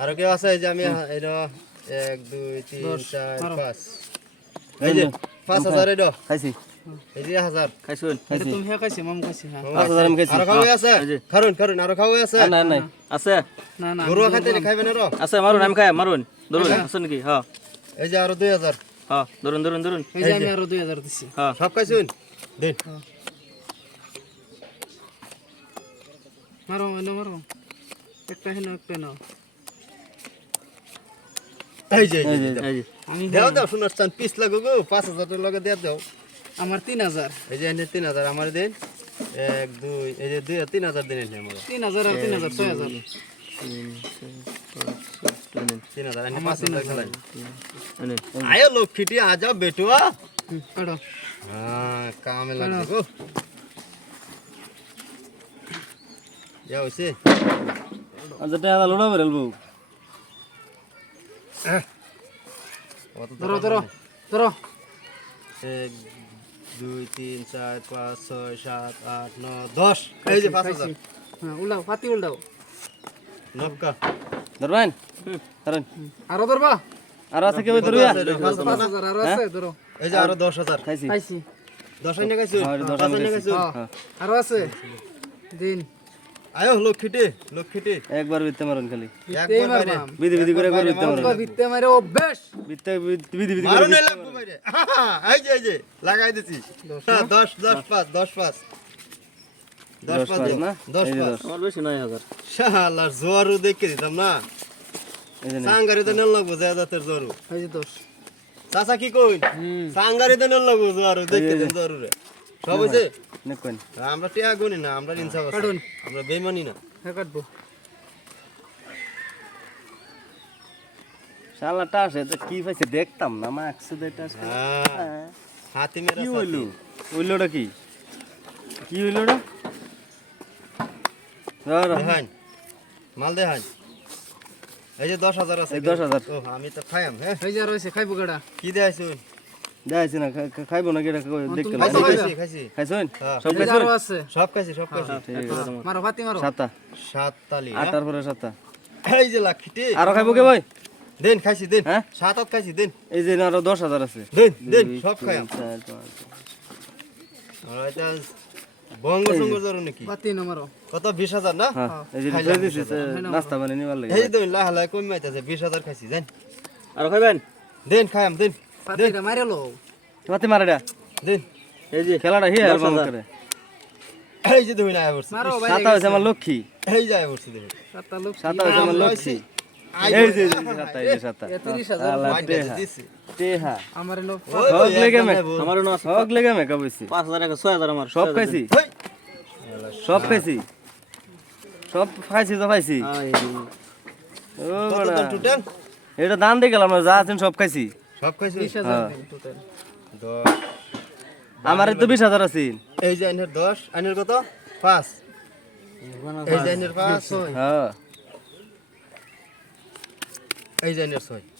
আর কেউ আছে? এই যে আমি এটা 1 2 3 4 5 এই যে 5000 এটা খাইছি এই যে 1000 খাইছুন খাইছি তুমি হে খাইছি মামু খাইছি হ্যাঁ 5000 আমি খাইছি আর খাওয়া আছে খারুন খারুন আর খাওয়া আছে না নাই আছে না না গরু খাইতে খাইবেন আর আছে মারুন আমি খাই মারুন ধরুন আছে নাকি হ্যাঁ এই যে আরো 2000 হ্যাঁ ধরুন ধরুন ধরুন এই যে আমি আরো 2000 দিছি হ্যাঁ সব খাইছুন দিন মারো মারো একটা হেন একটা নাও এই যে এই যে এই যে আমি দাও দাও শুনো চান পিস লাগো গো 5000 টাকা লগে দিয়ে দাও আমার 3000 এই যে এনে 3000 আমার দেন 1 2 এই যে 3000 দিন এনে আমার 3000 আর 3000 6000 3000 এনে 5000 টাকা লাগে আনে আয় লক্ষ্মীটি আ যাও বেটুয়া কাটো হ্যাঁ কামে লাগছে গো যাও সে আচ্ছা টাকা লোড়া বেরলবো ধরো ধরো ধরো 1 2 3 4 5 6 7 8 9 10 এই যে 5000 হ্যাঁ উল্টাও পাতি উল্টাও নক্কা ধরবেন ধরেন আরো ধরবা আর আছে কেউ ধরবে 5000 আরো আছে ধরো এই যে আরো 10000 খাইছি খাইছি 10 এনে খাইছো হ্যাঁ, 10 10 এনে খাইছো হ্যাঁ আরো আছে দিন আয়ো লক্ষ্মীটি একবার বিতে মারুন খালি বিতে মারবা বিধি বিধি করে একবার বিতে মারুন তোমরা বিতে মারে অভ্যাস বিতে বিধি বিধি মারো করে নে লাগবো বাইরে এই যে লাগাই দিছি 10 5 10 5 10 5 না 10 এই যে 5 10 আমার বেশি নয় হাজার শালার জোয়ারু দেখে দিতাম না এই যে সাঙ্গারিতে নেল লাগবো জায়দাতের জোয়ারু এই যে 10 চাচা কি কইন সাঙ্গারিতে নেল লাগবো জোয়ারু দেখে দিন জোয়ারু রে সব হইছে নে কোন আমরা টিয়া গুনি না আমরা ইনসাফ আছে কাটুন। আমরা বেইমানি না হ্যাঁ কাটবো শালা টাসে তো কি পাইছে দেখতাম না মা 100 টাস হ্যাঁ হাতি মেরা কি সাথী। হইলো হইলোটা কি কি হইলোটা ধর দেখান মাল দেখান এই যে 10000 আছে এই 10,000 ও আমি তো খাইম হ্যাঁ এই যে আর হইছে খাইবো গাড়া কি দেখাইছো যাইছি না খাইবো না কেটা দেখতে খাইছি খাইছো? খাইছি খাইছি খাইছুন হ্যাঁ। সব এই যে খাইছুন আরো আছে সব খাইছি সব খাইছি ঠিক আছে মারো পাতি মারো সাতটা সাত তালি আটার পরে সাতটা এই যে লাখিটি আরো খাইবো কে ভাই দেন খাইছি দেন হ্যাঁ? সাত আট খাইছি দেন এই যে আরো 10,000 আছে দেন দেন 2, সব 3, খাইম 4, 5 আর এটা বঙ্গ সঙ্গ জরু নাকি পাতি না মারো কত 20000 না হ্যাঁ এই যে খাইলাম দিছি নাস্তা বানিয়ে নিবার লাগে এই দেন লাহ লাহ কম মাইতাছে 20000 খাইছি দেন আরো খাইবেন দেন খাইম দেন পাতিটা মারে লো তোমাতে মারাডা দেন এই যে খেলাটা হি আর বাম করে এই যে দুই না আইবছ মারো সাতা হইছে আমার লক্ষ্মী এই যে আইবছ দেখুন সাতটা লোক সাতা হইছে আমার লক্ষ্মী এই যে সাতা এই যে সাতা 30000 আল্লাহ মাইটা টেহা দিছি টেহা আমার নো হক লেগে মে আমারও না হক লেগে মে কইছি 5000 টাকা 6000 আমার সব খাইছি হেই সব খাইছি সব খাইছি তো খাইছি ও কত বড়া দাম টোটাল এটা দান দিয়ে গেলাম যা আছেন সব খাইছি সব খাইছি 20000 টোটাল 10 আমার তো 20000 আছে এই যে আইনের 10 আইনের কত 5 এই যে আইনের 5 হ্যাঁ এই যে আইনের 6